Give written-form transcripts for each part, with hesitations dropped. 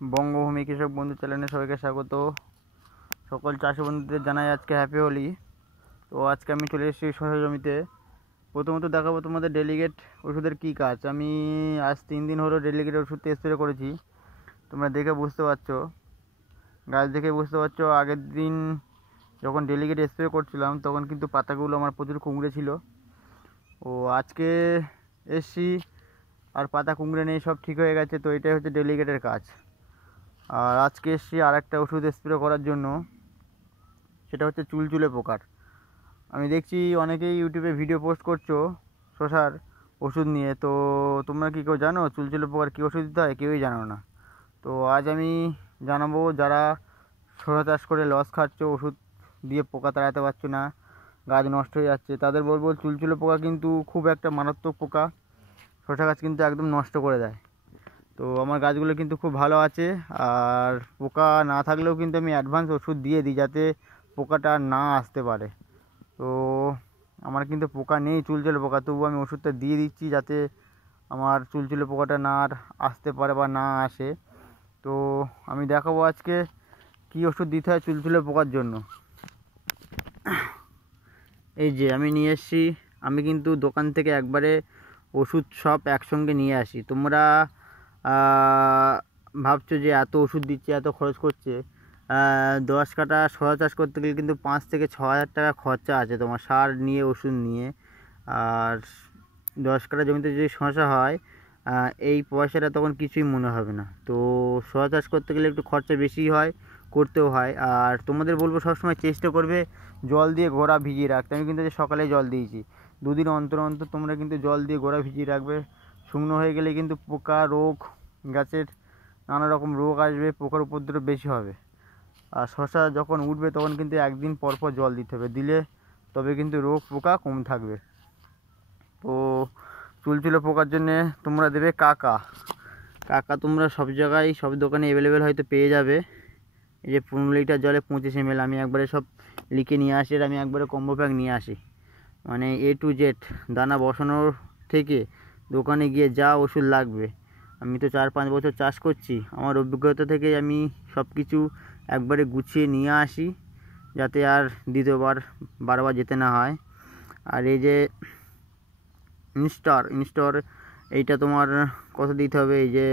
বঙ্গভূমি কৃষক বন্ধু চ্যানেলে সবাইকে স্বাগত। সকল চাষি বন্ধুদের জানাই আজকে হ্যাপি হোলি। তো আজকে আমি চলে এসেছি শস্য জমিতে। প্রথমত দেখাবো তোমাদের ডেলিগেট ওষুধের কী কাজ। আমি আজ 3 দিন হলো ডেলিগেট ওষুধ স্প্রে করেছি। তোমরা দেখে বুঝতে পারছো, গাছ দেখে বুঝতে পারছো। আগের দিন যখন ডেলিগেট স্প্রে করছিলাম তখন কিন্তু পাতাগুলো আমার প্রচুর কুঁকড়ে ছিল। ও আজকে এসছি আর পাতা কুঁকড়ে নেই, সব ঠিক হয়ে গেছে। তো এটাই হচ্ছে ডেলিগেটের কাজ। আর আজকে এসছি আর একটা ওষুধ স্প্রে করার জন্য, সেটা হচ্ছে চুলচুলে পোকার। আমি দেখছি অনেকেই ইউটিউবে ভিডিও পোস্ট করছো শসার ওষুধ নিয়ে। তো তোমরা কি কেউ জানো চুলচুলে পোকার কী ওষুধ দিতে হয়? কেউই জানো না। তো আজ আমি জানাবো, যারা শসা চাষ করে লস খাচ্ছ, ওষুধ দিয়ে পোকা তাড়াতে পারছো না, গাছ নষ্ট হয়ে যাচ্ছে, তাদের বলবো চুলচুলে পোকা কিন্তু খুব একটা মারাত্মক পোকা। শসা গাছ কিন্তু একদম নষ্ট করে দেয়। তো আমার গাছগুলো কিন্তু খুব ভালো আছে। আর পোকা না থাকলেও কিন্তু আমি অ্যাডভান্স ওষুধ দিয়ে দিই যাতে পোকাটা না আসতে পারে। তো আমার কিন্তু পোকা নেই, চুলচুলে পোকা, তবুও আমি ওষুধটা দিয়ে দিচ্ছি যাতে আমার চুলচুলে পোকাটা না আর আসতে পারে বা না আসে। তো আমি দেখাবো আজকে কী ওষুধ দিতে হয় চুলচুলে পোকার জন্য। এই যে আমি নিয়ে এসেছি, আমি কিন্তু দোকান থেকে একবারে ওষুধ সব একসঙ্গে নিয়ে আসি। তোমরা ভাবছো যে এত ওষুধ দিচ্ছে, এত খরচ করছে। 10 কাঠা শসা চাষ করতে গেলে কিন্তু 5 থেকে 6 হাজার টাকা খরচা আছে তোমার, সার নিয়ে ওষুধ নিয়ে। আর 10 কাঠা জমিতে যদি শসা হয়, এই পয়সাটা তখন কিছুই মনে হবে না। তো শসা চাষ করতে গেলে একটু খরচা বেশি হয়, করতেও হয়। আর তোমাদের বলবো সবসময় চেষ্টা করবে জল দিয়ে গোড়া ভিজিয়ে রাখতে। আমি কিন্তু সকালে জল দিয়েছি, 2 দিন অন্তর অন্তর তোমরা কিন্তু জল দিয়ে গোড়া ভিজিয়ে রাখবে। শুকনো হয়ে গেলে কিন্তু পোকা রোগ, গাছের নানা রকম রোগ আসবে, পোকার উপদ্রব বেশি হবে। আর শসা যখন উঠবে তখন কিন্তু একদিন পর পর জল দিতে হবে, দিলে তবে কিন্তু রোগ পোকা কম থাকবে। তো চুলচুলে পোকার জন্যে তোমরা দেবে কাকা। কাকা তোমরা সব জায়গায়, সব দোকানে অ্যাভেলেবেল হয়তো পেয়ে যাবে। এই যে 15 লিটার জলে 25 ml আমি একবারে সব লিখে নিয়ে আসি। আর আমি একবারে কম্বো প্যাক নিয়ে আসি, মানে A to Z, দানা বসানোর থেকে দোকানে গিয়ে যা ওষুধ লাগবে। আমি তো 4-5 বছর চাষ করছি, আমার অভিজ্ঞতা থেকে আমি সব কিছু একবারে গুছিয়ে নিয়ে আসি যাতে আর দ্বিতীয়বার বারবার যেতে না হয়। আর এই যে ইনস্টর এইটা তোমার কত দিতে হবে, এই যে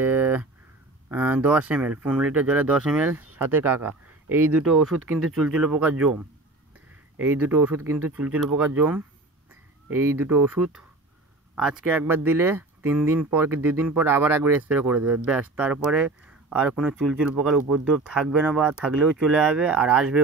10 ml, 15 লিটার জলে 10 ml, সাথে কাকা। এই দুটো ওষুধ কিন্তু চুলচুলে পোকার জম। এই দুটো ওষুধ কিন্তু চুলচুলে পোকার জম। এই দুটো ওষুধ আজকে একবার দিলে 3 দিন পর কি 2 দিন পর আবার একবার স্প্রে করে দেবে, ব্যাস। তারপরে আর কোনো চুলচুল পোকার উপদ্রব থাকবে না, বা থাকলেও চলে যাবে আর আসবে।